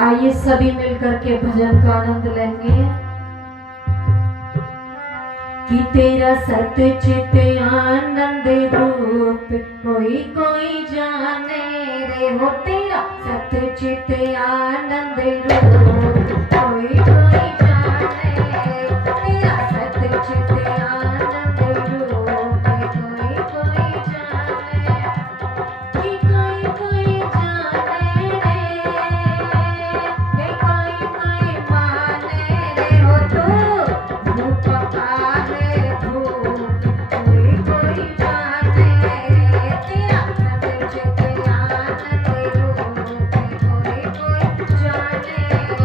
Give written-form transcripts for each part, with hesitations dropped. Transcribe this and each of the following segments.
आइए सभी मिलकर के भजन का आनंद लेंगे। कि तेरा सत चित आनंद रूप कोई कोई जाने रे हो। तेरा सत चित आनंद रूप कोई कोई जाने रे। तेरा सत चित आनंद रूप कोई कोई जाने। कि कोई कोई जाने रे, कि कोई कोई माने रे हो। तू धूप का है धूप कोई कोई जाने रे। तेरा सत चित आनंद रूप कोई कोई जाने रे।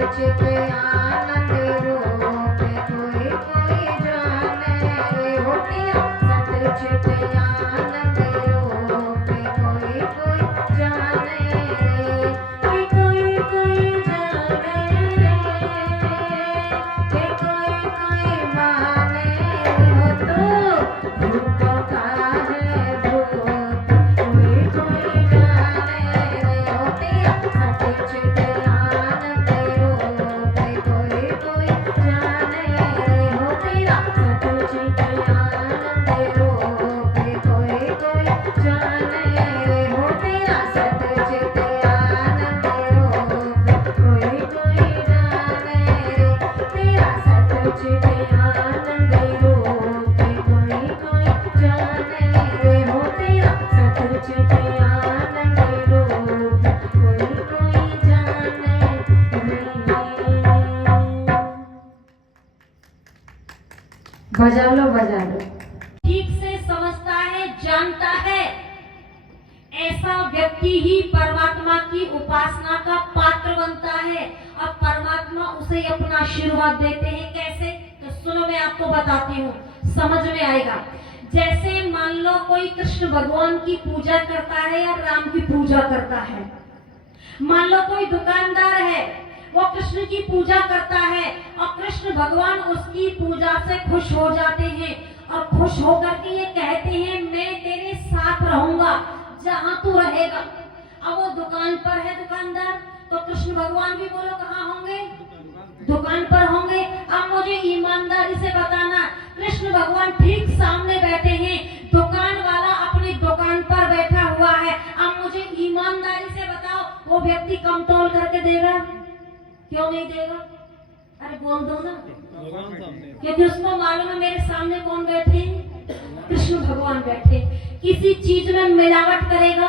चित आनंद रूप कोई कोई जाने रे हो तेरा सत चित आनंद रूप कोई कोई जाने रे कि कोई कोई जाने रे कि कोई कोई माने हो तो भूतों का है भूत कोई कोई जाने रे हो तेरा सत चित आनंद रूप कोई कोई जाने रे हो तेरा सत चित आनंद रूप कोई कोई जाने रे हो तेरा सत चित आनंद रूप कोई कोई जाने रे तेरा सत चित आनंद रूप कोई कोई जाने रे हो तेरा सत चित आनंद रूप कोई कोई जाने रे। बजा लो ठीक से समझता है, जानता है, ऐसा व्यक्ति ही परमात्मा की उपासना का पात्र बनता है। अब परमात्मा उसे अपना आशीर्वाद देते हैं। कैसे? तो सुनो, मैं आपको बताती हूँ, समझ में आएगा। जैसे मान लो कोई कृष्ण भगवान की पूजा करता है या राम की पूजा करता है। मान लो कोई दुकानदार है, वो कृष्ण की पूजा करता है और कृष्ण भगवान उसकी पूजा से खुश हो जाते हैं और खुश होकर के ये कहते हैं, मैं तेरे साथ रहूंगा जहां तू रहेगा। अब वो दुकान पर है दुकानदार, तो कृष्ण भगवान भी बोलो कहाँ होंगे? दुकान पर होंगे। अब मुझे ईमानदारी से बताना, कृष्ण भगवान ठीक सामने बैठे हैं, दुकान वाला अपनी दुकान पर बैठा हुआ है। अब मुझे ईमानदारी से बताओ, वो व्यक्ति कम तोल करके देगा? क्यों नहीं देगा? अरे बोल दो ना, क्योंकि उसको मालूम है मेरे सामने कौन बैठे? कृष्ण भगवान बैठे। किसी चीज में मिलावट करेगा?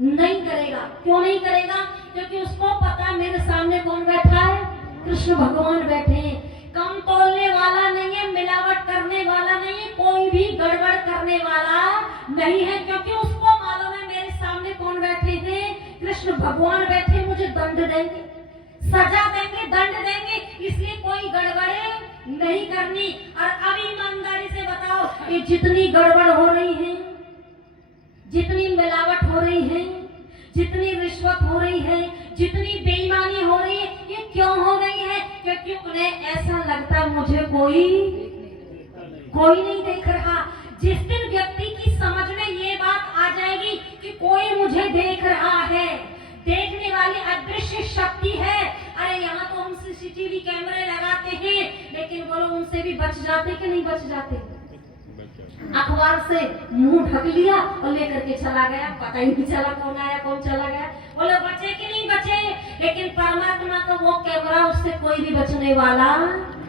नहीं करेगा। क्यों नहीं करेगा? क्योंकि उसको पता मेरे सामने कौन बैठा है? कृष्ण भगवान बैठे हैं। कम तोलने वाला नहीं है, मिलावट करने वाला नहीं है, कोई भी गड़बड़ करने वाला नहीं है, क्योंकि उसको मालूम है मेरे सामने कौन बैठे हैं? कृष्ण भगवान बैठे। मुझे दंड देंगे, सजा देंगे, दंड देंगे, इसलिए कोई गड़बड़े नहीं करनी। और अब ईमानदारी से बताओ, ये जितनी गड़बड़ हो रही है, जितनी मिलावट हो रही है, जितनी रिश्वत हो रही है, जितनी बेईमानी हो रही है, ये क्यों हो रही है? क्योंकि उन्हें ऐसा लगता है मुझे कोई नहीं देख रहा। जिस दिन व्यक्ति की समझ में ये बात आ जाएगी कि कोई मुझे देख रहा है, देखने वाली अदृश्य शक्ति है। अरे यहाँ तो हम सीसीटीवी कैमरे लगाते हैं, लेकिन बोलो उनसे भी बच जाते कि नहीं बच जाते? अखबार से मुंह ढक लिया और लेकर के चला गया, पता ही नहीं चला कौन आया कौन चला गया। बोलो बचे कि नहीं बचे? लेकिन परमात्मा का वो कैमरा, उससे कोई भी बचने वाला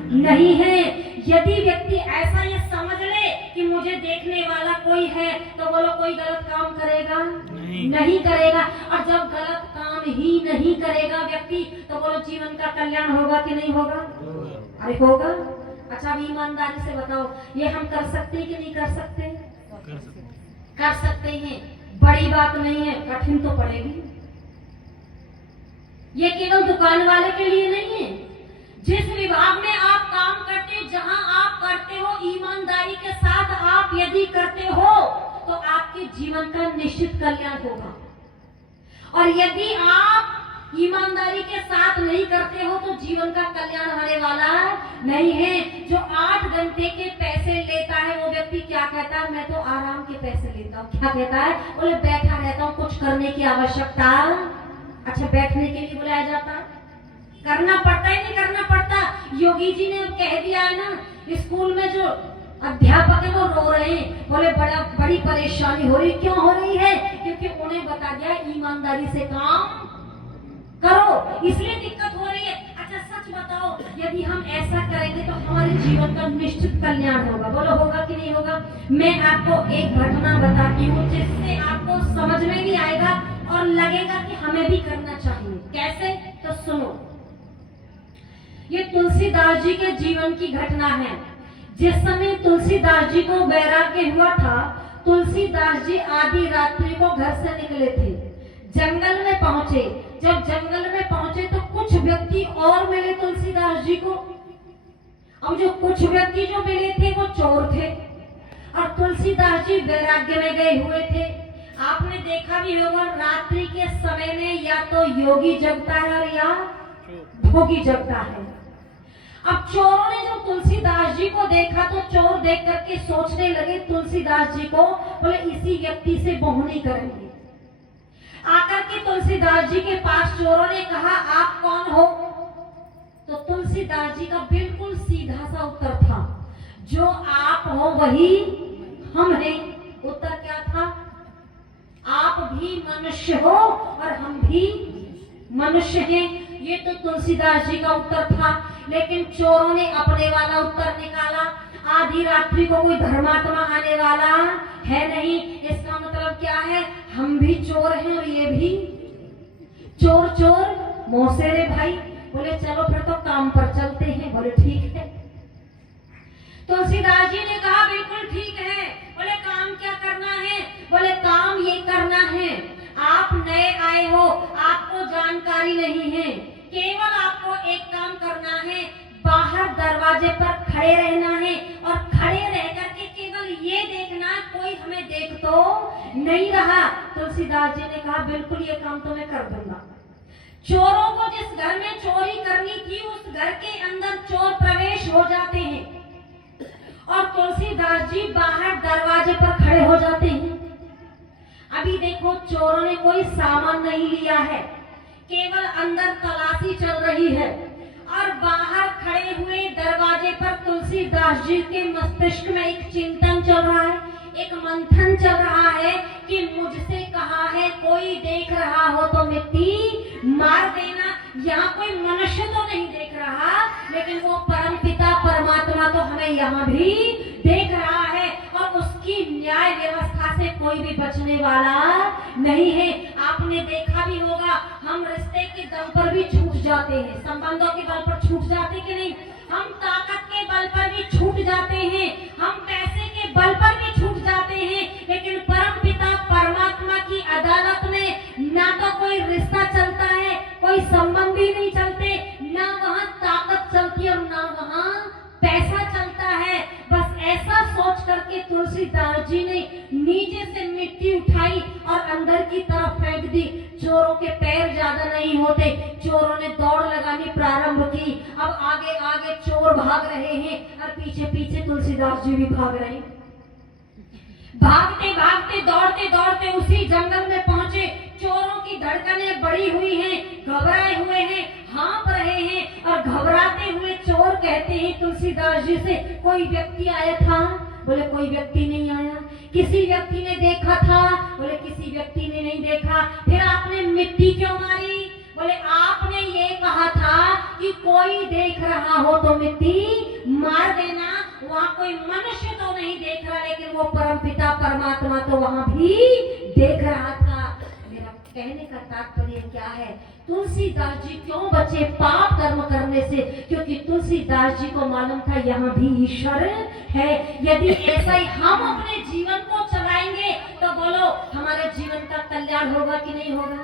नहीं है। यदि व्यक्ति ऐसा ये समझ ले कि मुझे देखने वाला कोई है, तो बोलो कोई गलत काम करेगा? नहीं करेगा। और जब गलत काम ही नहीं करेगा व्यक्ति, तो बोलो जीवन का कल्याण होगा कि नहीं होगा? अरे होगा। अच्छा, अब ईमानदारी से बताओ, ये हम कर सकते हैं कि नहीं कर सकते? कर सकते हैं। बड़ी बात नहीं है, कठिन तो पड़ेगी। ये केवल दुकान वाले के लिए नहीं है। जिस विभाग में आप काम करते हो, जहां आप करते हो, ईमानदारी के साथ आप यदि करते हो, तो आपके जीवन का निश्चित कल्याण होगा। और यदि आप ईमानदारी के साथ नहीं करते हो, तो जीवन का कल्याण होने वाला नहीं है। जो 8 घंटे के पैसे लेता है, वो व्यक्ति क्या कहता है? मैं तो आराम के पैसे लेता हूँ। क्या कहता है? बोले बैठा रहता हूँ, कुछ करने की आवश्यकता। अच्छा, बैठने के लिए बुलाया जाता, करना पड़ता है नहीं करना पड़ता? योगी जी ने कह दिया है ना, स्कूल में जो अध्यापक है वो रो रहे हैं, बोले बड़ी परेशानी हो रही। क्यों हो रही है? क्योंकि उन्हें बता दिया ईमानदारी से काम करो, इसलिए दिक्कत हो रही है। अच्छा सच बताओ, यदि हम ऐसा करेंगे तो हमारे जीवन का निश्चित कल्याण होगा। बोलो होगा कि नहीं होगा? मैं आपको एक घटना बताती हूँ, जिससे आपको समझ में भी आएगा और लगेगा कि हमें भी करना चाहिए। कैसे? तो सुनो, ये तुलसीदास जी के जीवन की घटना है। जिस समय तुलसीदास जी को वैराग्य हुआ था, तुलसीदास जी आधी रात्रि को घर से निकले थे, जंगल में पहुंचे। जब जंगल में पहुंचे तो कुछ कुछ व्यक्ति और मिले तुलसीदास जी को। अब जो कुछ व्यक्ति जो मिले थे वो चोर थे और तुलसीदास जी वैराग्य में गए हुए थे। आपने देखा भी होगा रात्रि के समय में या तो योगी जगता है और या भोगी जगता है। अब चोरों ने जब तुलसीदास जी को देखा तो चोर देख करके सोचने लगे तुलसीदास जी को, बोले इसी व्यक्ति से बहुनी करेंगे। आकर के तुलसीदास जी के पास चोरों ने कहा आप कौन हो? तो तुलसीदास जी का बिल्कुल सीधा सा उत्तर था, जो आप हो वही हम हैं। उत्तर क्या था? आप भी मनुष्य हो और हम भी मनुष्य हैं। ये तो तुलसीदास जी का उत्तर था। लेकिन चोरों ने अपने वाला उत्तर निकाला। आधी रात्रि को कोई धर्मात्मा आने वाला है नहीं, इसका मतलब क्या है? हम भी चोर हैं और ये भी चोर। चोर मौसेरे भाई। बोले चलो फिर तो काम पर चलते हैं। बोले ठीक है। तुलसीदास जी ने कहा बिल्कुल ठीक है। बोले काम क्या करना है? बोले काम ये करना है, आप नए आए हो, आपको जानकारी नहीं है, केवल आपको एक काम करना है, बाहर दरवाजे पर खड़े रहना है और खड़े रह करके केवल ये देखना कोई हमें देख तो नहीं रहा। तुलसीदास जी ने कहा बिल्कुल ये काम तो मैं कर दूंगा। चोरों को जिस घर में चोरी करनी थी उस घर के अंदर चोर प्रवेश हो जाते हैं और तुलसीदास जी बाहर दरवाजे पर खड़े हो जाते हैं। अभी देखो चोरों ने कोई सामान नहीं लिया है, केवल अंदर तलाशी चल रही है और बाहर खड़े हुए दरवाजे पर तुलसीदास जी के मस्तिष्क में एक चिंतन चल रहा है, एक मंथन चल रहा है कि मुझसे कहा है कोई देख रहा हो तो मिट्टी मार देना। यहाँ कोई मनुष्य तो नहीं देख रहा, लेकिन वो परमपिता परमात्मा तो हमें यहाँ भी देख रहा है और उसकी न्याय व्यवस्था से कोई भी बचने वाला नहीं है। आपने देखा भी होगा हम रिश्ते के दम पर भी छूट जाते हैं, संबंधों के बल पर छूट जाते कि नहीं? हम ताकत के बल पर भी छूट जाते हैं, हम पैसे के बल पर भी छूट जाते हैं, लेकिन परमपिता परमात्मा की अदालत में ना तो कोई रिश्ता चलता है, कोई संबंध ही नहीं चलते, ना वहाँ ताकत चलती और ना वहाँ पैसा चलता है। बस ऐसा सोच करके तुलसीदास जी ने नीचे से मिट्टी उठाई और अंदर की तरफ फेंक दी। चोरों के पैर ज्यादा नहीं होते, चोरों ने दौड़ लगानी प्रारंभ की। अब आगे आगे चोर भाग रहे हैं और पीछे पीछे तुलसीदास जी भी भाग रहे हैं। भागते भागते दौड़ते दौड़ते उसी जंगल में पहुंचे। चोरों की धड़कनें बढ़ी हुई हैं, घबराए हुए हैं, हाँफ रहे हैं और घबराते हुए चोर कहते हैं तुलसीदास जी से कोई व्यक्ति आया था? बोले कोई व्यक्ति नहीं आया। किसी व्यक्ति ने देखा था? बोले किसी व्यक्ति ने नहीं देखा। फिर आपने मिट्टी क्यों मारी? बोले आपने ये कहा था कि कोई देख रहा हो तो मिट्टी मार देना। वहाँ कोई मनुष्य तो नहीं देख रहा, लेकिन वो परमपिता परमात्मा तो वहाँ भी देख रहा था। मेरा कहने का तात्पर्य क्या है? तुलसीदास जी क्यों बचे पाप कर्म करने से? क्योंकि तुलसीदास जी को मालूम था यहाँ भी ईश्वर है। यदि ऐसा ही हम अपने जीवन को चलाएंगे तो बोलो हमारे जीवन का कल्याण होगा कि नहीं होगा?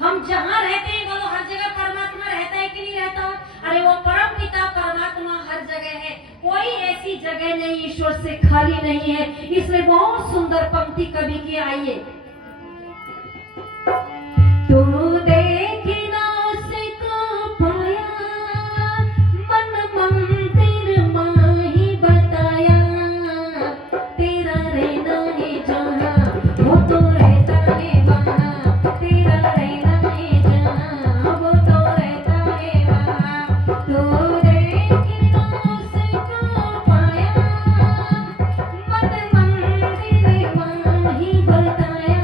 हम जहाँ रहते हैं बोलो हर जगह परमात्मा रहता है कि नहीं रहता? अरे वो परम पिता परमात्मा हर जगह है, कोई ऐसी जगह नहीं ईश्वर से खाली नहीं है। इसलिए बहुत सुंदर पंक्ति कवि की आइए। तू देखी ना उसको पाया, मन मंदिर माही बताया, तेरा रहना है जहाँ वो तो रहता है वहाँ, तेरा रहना है जहाँ वो तो रहता है वहाँ। तू देखी ना उसको पाया, मन मंदिर माही बताया,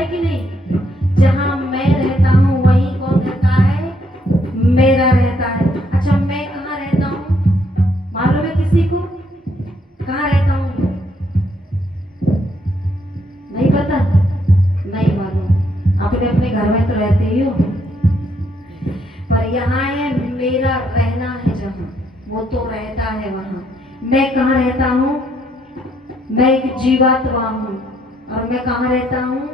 है कि नहीं? जहाँ मैं रहता हूँ वहीं कौन रहता है? मेरा रहता है। अच्छा, मैं कहाँ रहता हूँ मालूम है किसी को? कहाँ रहता हूँ? नहीं पता? नहीं मालूम। अपने अपने घर में तो रहते ही हो, पर यहाँ है मेरा रहना है जहाँ, वो तो रहता है वहाँ। मैं कहाँ रहता हूँ? मैं एक जीवात्मा हूँ और मैं कहाँ रहता हूँ?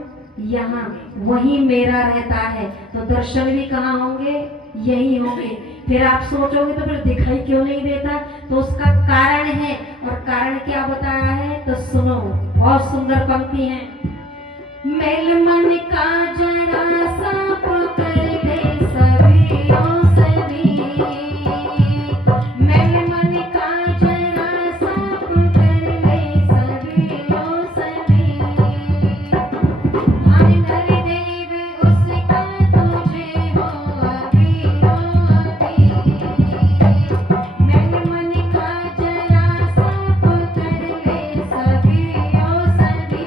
यहाँ, वही मेरा रहता है। तो दर्शन भी कहाँ होंगे? यही होंगे। फिर आप सोचोगे तो फिर दिखाई क्यों नहीं देता? तो उसका कारण है, और कारण क्या बताया है तो सुनो, बहुत सुंदर पंक्ति है। मेल मन का जरा सा पकड़ ले सभी ओ सभी, मेल मन का जरा सा पकड़ ले सभी ओ सभी, हर नर देव उसका तुझे हो अभी ओ अभी, मेल मन का जरा सा पकड़ ले सभी ओ सभी,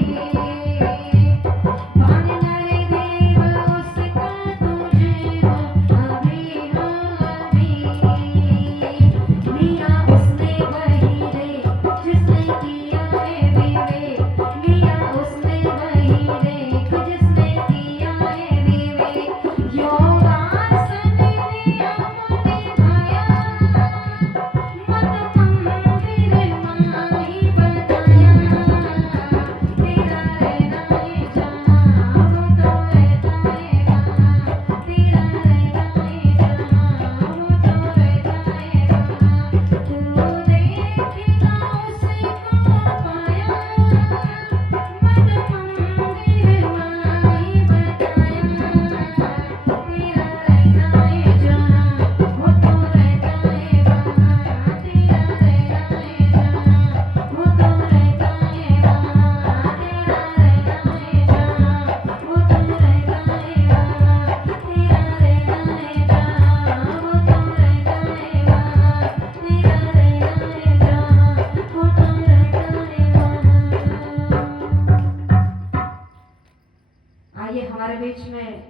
आइए हमारे बीच में